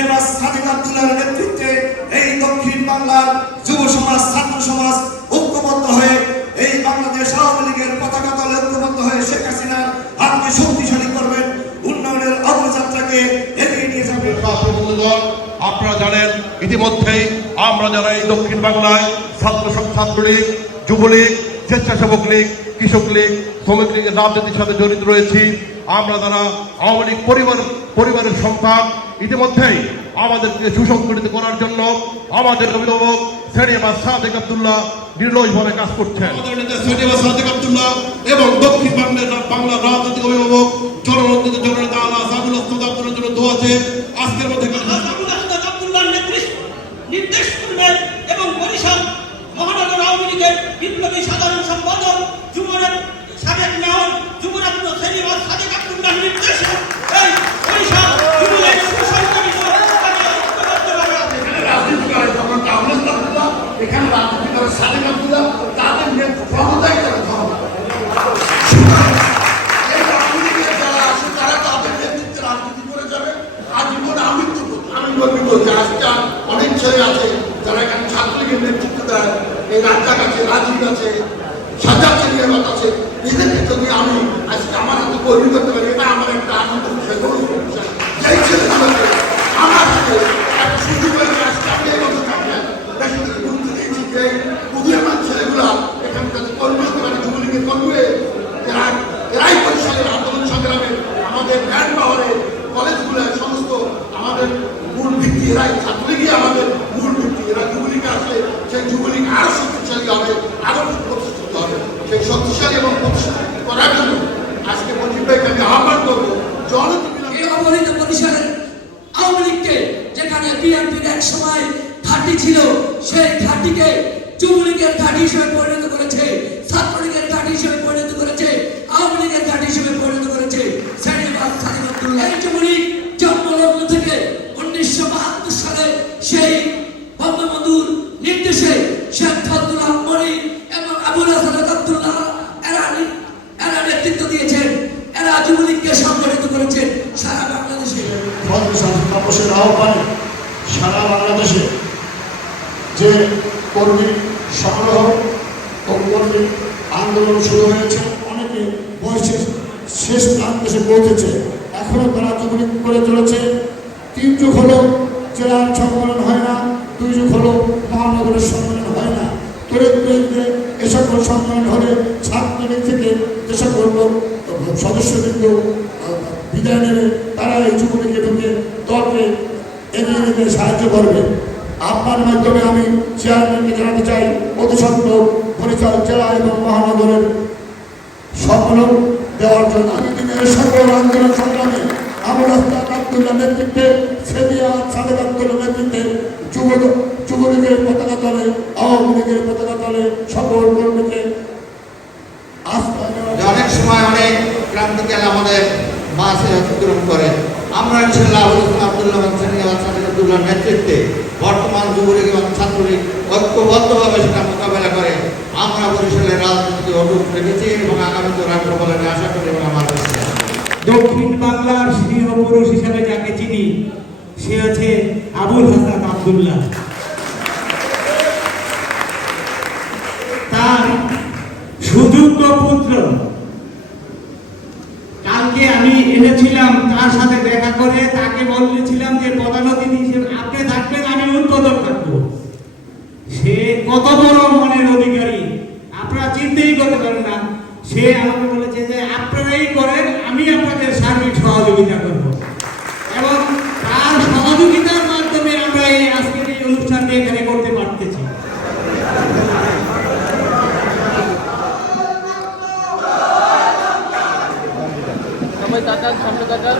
Seminar Sadiq আব্দুল্লাহর নেতৃত্বে এই দক্ষিণ বাংলার যুব সমাজ, ছাত্র সমাজ ঐক্যবদ্ধ হয়ে এই বাংলাদেশ আওয়ামী লীগের পতাকা দলে ঐক্যবদ্ধ হয়ে শেখ হাসিনার হাতকে শক্তিশালী করবেন, উন্নয়নের অগ্রযাত্রাকে এগিয়ে নিয়ে যাবেন। আপনারা জানেন, ইতিমধ্যেই আমরা যারা এই দক্ষিণ বাংলায় ছাত্র ছাত্রলীগ, যুবলীগ, স্বেচ্ছাসেবক লীগ, কৃষক লীগ, শ্রমিক লীগের রাজনীতির সাথে জড়িত রয়েছি, আমরা যারা আওয়ামী লীগ পরিবার, পরিবারের সন্তান ইতিমধ্যেই আমাদেরকে সুসংগঠিত করার জন্য আমাদের অভিভাবক শ্রেণীবাস সাদেক আব্দুল্লাহ নির্লয়ভাবে কাজ করছেন। সাদেক আব্দুল্লাহ এবং দক্ষিণ বাংলার বাংলার রাজনৈতিক অভিভাবক জননেতা আল্লাহ আব্দুল্লাহ জন্য দোয়া আছে। আজকের মধ্যে নির্দেশ করবেন এবং বরিশাল মহানগর আওয়ামী লীগের বিপ্লবী সাধারণ সম্পাদক যুবরাজ সাবেক মেয়র যুবরাত্ন শ্রেণীবাদ সাদেক আব্দুল্লাহর নির্দেশে এই বরিশাল যুবলীগ সুসংগঠিত কাজে ঐক্যবদ্ধভাবে আছে। রাজনীতি করে যখন কামরুল আব্দুল্লাহ এখানে রাজনীতি করে সাদেক আব্দুল্লাহ তাদের ক্ষমতায় তারা ধর্ম এই রাজনীতিতে যারা আছে, তারা তাদের নেতৃত্বে রাজনীতি করে যাবে। আর জীবন আমি তো আমি আজকে অনেক ছেলে আছে যারা এখানে ছাত্রলীগের নেতৃত্ব দেয়, এই রাজ্জাক আছে রাজীব আছে সাজাদ চেনিয়াবাদ আছে। এদেরকে যদি আমি আজকে আমার হাতে কর্মী করতে পারি এটা আমার একটা আনন্দ বিষয় গৌরব বিষয় যেই ছেলেগুলোকে আমার হাতে একটা সুযোগ হয়েছে আজকে আমি এই মতো থাকলেন বেশি করে গুরুত্ব দিয়েছি যে উদীয়মান ছেলেগুলা এখানে যাতে কর্মী হতে পারে যুবলীগের কর্মী হয়ে এরা এরাই পরিষদের আন্দোলন সংগ্রামে আমাদের ম্যান পাওয়ারে কলেজগুলো সমস্ত আমাদের এরাই ছাত্রলীগই আমাদের মূল ভিত্তি? এরা যুবলীগে আসলে সেই যুবলীগ আরও শক্তিশালী হবে, আরও প্রতিষ্ঠিত হবে। সেই শক্তিশালী এবং প্রতিষ্ঠিত করার জন্য আজকে মজিব ভাইকে আমি আহ্বান করব, জনতি এই আওয়ামী লীগকে যেখানে বিএনপির এক সময় ঘাঁটি ছিল, সেই ঘাঁটিকে যুবলীগের ঘাঁটি হিসেবে পরিণত করেছে ছাত্রলীগের ঘাঁটি হিসেবে পরিণত করেছে আওয়ামী লীগের ঘাঁটি হিসেবে পরিণত করেছে শ্রেণীবাদ স্বাধীন আব্দুল্লাহ এই যুবলীগ জন্মলগ্ন থেকে উনিশশো বাহাত্তর সালে সেই বঙ্গবন্ধুর নির্দেশে শেখ ফজলুল্লাহ মনি এবং আবুল হাসান আব্দুল্লাহ এরা নি- এরা নেতৃত্ব দিয়েছেন এরা যুবলীগকে সংগঠিত করেছেন সারা বাংলাদেশে ফলপ্রসূ তাপসের আহ্বানে সারা বাংলাদেশে যে কর্মী সংগ্রহ ও কর্মী আন্দোলন শুরু হয়েছে, অনেকে বয়সের শেষ প্রান্তে এসে পৌঁছেছে এখনও তারা যুবলীগ করে চলেছে। তিন যুগ হলো জেলার সম্মেলন হয় না, দুই যুগ হলো মহানগরের সম্মেলন হয় না। তরিতে এ সকল সম্মেলন হলে ছাত্রলীগ থেকে যে সকল সদস্যবৃন্দ বিদায় নেবে তারা এই যুবলীগে ঢুকে দলকে এগিয়ে নিতে সাহায্য করবে। আপনার মাধ্যমে আমি চেয়ারম্যানকে জানাতে চাই অতি পরিচয় জেলা এবং মহানগরের সম্মেলন দেওয়ার জন্য। আমি দিনের সকল আন্দোলন সংগ্রামে হাসনাত আব্দুল্লাহ নেতৃত্বে সেদিয়া সাদেক আব্দুল্লাহ নেতৃত্বে যুব যুবলীগের পতাকা দলে আওয়ামী লীগের পতাকা দলে সকল কর্মীকে আস্থা অনেক সময় অনেক ক্রান্তিকাল আমাদের মাঝে অতিক্রম করে। আমরা ইনশাল্লাহ আবুল আব্দুল্লাহ নেতৃত্বে বর্তমান যুবলীগ এবং ছাত্রলীগ ঐক্যবদ্ধভাবে সেটা মোকাবেলা করে আমরা বরিশালের রাজনীতি অটুট রেখেছি এবং আগামীতে রাষ্ট্র বলে আশা করি এবং আমার দক্ষিণ বাংলার সিংহ পুরুষ হিসেবে যাকে চিনি, সে হচ্ছে আবুল হাসান আবদুল্লাহ। তার সুযোগ্য পুত্র কালকে আমি এনেছিলাম তার সাথে দেখা করে তাকে বলেছিলাম যে প্রধান অতিথি হিসেবে আপনি থাকবেন, আমি উদ্বোধন থাকব। সে কত বড় মনের অধিকারী। আপনারা চিন্তাই করতে পারেন না। সে আমাকে বলেছে যে, আপনারাই করেন, আমি আপনাদের সার্বিক সহযোগিতা করব এবং তার সহযোগিতার মাধ্যমে আমরা এই আজকের এই অনুষ্ঠানটি এখানে করতে পারতেছি সবাই তাকান সামনে তাকান